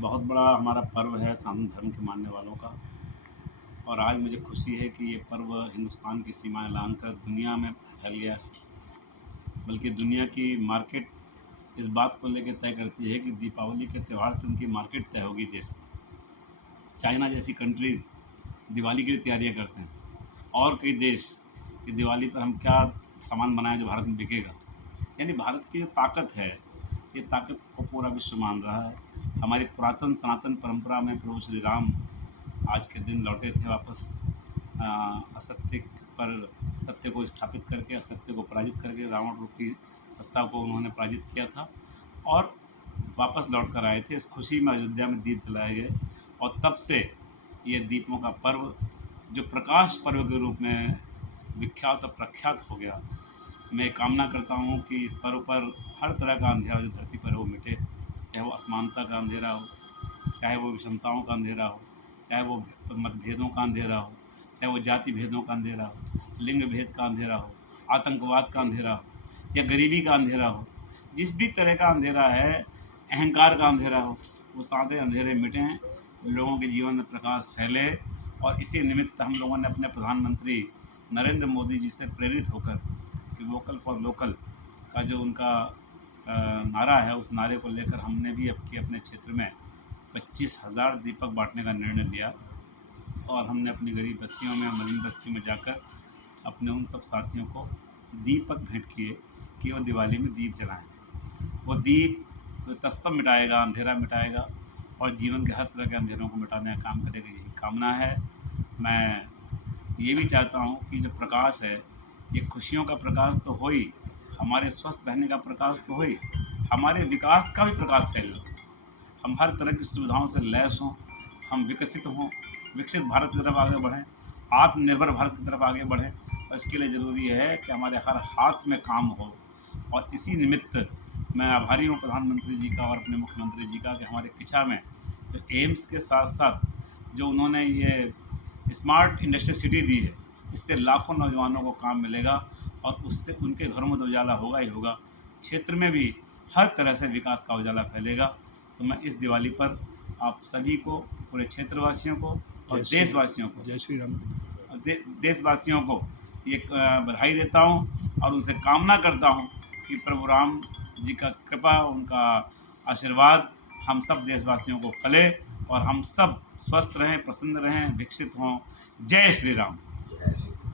बहुत बड़ा हमारा पर्व है सनातन धर्म के मानने वालों का। और आज मुझे खुशी है कि ये पर्व हिंदुस्तान की सीमाएं लांघकर दुनिया में फैल गया। बल्कि दुनिया की मार्केट इस बात को लेकर तय करती है कि दीपावली के त्यौहार से उनकी मार्केट तय होगी देश में। चाइना जैसी कंट्रीज़ दिवाली की तैयारियां करते हैं, और कई देश कि दिवाली पर हम क्या सामान बनाएं जो भारत में बिकेगा। यानी भारत की जो ताकत है, ये ताकत को पूरा विश्व मान रहा है। हमारी पुरातन सनातन परंपरा में प्रभु श्री राम आज के दिन लौटे थे वापस, असत्य पर सत्य को स्थापित करके, असत्य को पराजित करके रावण रूपी सत्ता को उन्होंने पराजित किया था और वापस लौट कर आए थे। इस खुशी में अयोध्या में दीप जलाए गए और तब से ये दीपों का पर्व जो प्रकाश पर्व के रूप में विख्यात और प्रख्यात हो गया। मैं कामना करता हूँ कि इस पर्व पर हर तरह का अंधेरा जो धरती पर है वो मिटे, चाहे वो असमानता का अंधेरा हो, चाहे वो विषमताओं का अंधेरा हो, चाहे वो मतभेदों का अंधेरा हो, चाहे वो जाति भेदों का अंधेरा हो, लिंग भेद का अंधेरा हो, आतंकवाद का अंधेरा हो या गरीबी का अंधेरा हो। जिस भी तरह का अंधेरा है, अहंकार का अंधेरा हो, वो सारे अंधेरे मिटें, लोगों के जीवन में प्रकाश फैले। और इसी निमित्त हम लोगों ने अपने प्रधानमंत्री नरेंद्र मोदी जी से प्रेरित होकर कि वोकल फॉर लोकल का जो उनका नारा है, उस नारे को लेकर हमने भी अपने क्षेत्र में 25,000 दीपक बांटने का निर्णय लिया। और हमने अपनी गरीब बस्तियों में, मलिन बस्तियों में जाकर अपने उन सब साथियों को दीपक भेंट किए कि वो दिवाली में दीप जलाएं। वो दीप तो तस्तम मिटाएगा, अंधेरा मिटाएगा और जीवन के हर तरह के अंधेरों को मिटाने का काम करेगा, यही कामना है। मैं ये भी चाहता हूँ कि जो प्रकाश है, ये खुशियों का प्रकाश तो हो ही, हमारे स्वस्थ रहने का प्रकाश तो हो ही, हमारे विकास का भी प्रकाश फैले। हम हर तरह की सुविधाओं से लैस हों, हम विकसित हों, विकसित भारत की तरफ आगे बढ़ें, आत्मनिर्भर भारत की तरफ आगे बढ़ें। और इसके लिए ज़रूरी है कि हमारे हर हाथ में काम हो। और इसी निमित्त मैं आभारी हूँ प्रधानमंत्री जी का और अपने मुख्यमंत्री जी का कि हमारे किछा में जो एम्स के साथ साथ जो उन्होंने ये स्मार्ट इंडस्ट्री सिटी दी है, इससे लाखों नौजवानों को काम मिलेगा और उससे उनके घरों में तो उजाला होगा ही होगा, क्षेत्र में भी हर तरह से विकास का उजाला फैलेगा। तो मैं इस दिवाली पर आप सभी को, पूरे क्षेत्रवासियों को और देशवासियों को, जय श्री राम। देशवासियों को एक बधाई देता हूँ और उनसे कामना करता हूँ कि प्रभु राम जी का कृपा, उनका आशीर्वाद हम सब देशवासियों को फले और हम सब स्वस्थ रहें, प्रसन्न रहें, विकसित हों। जय श्री राम।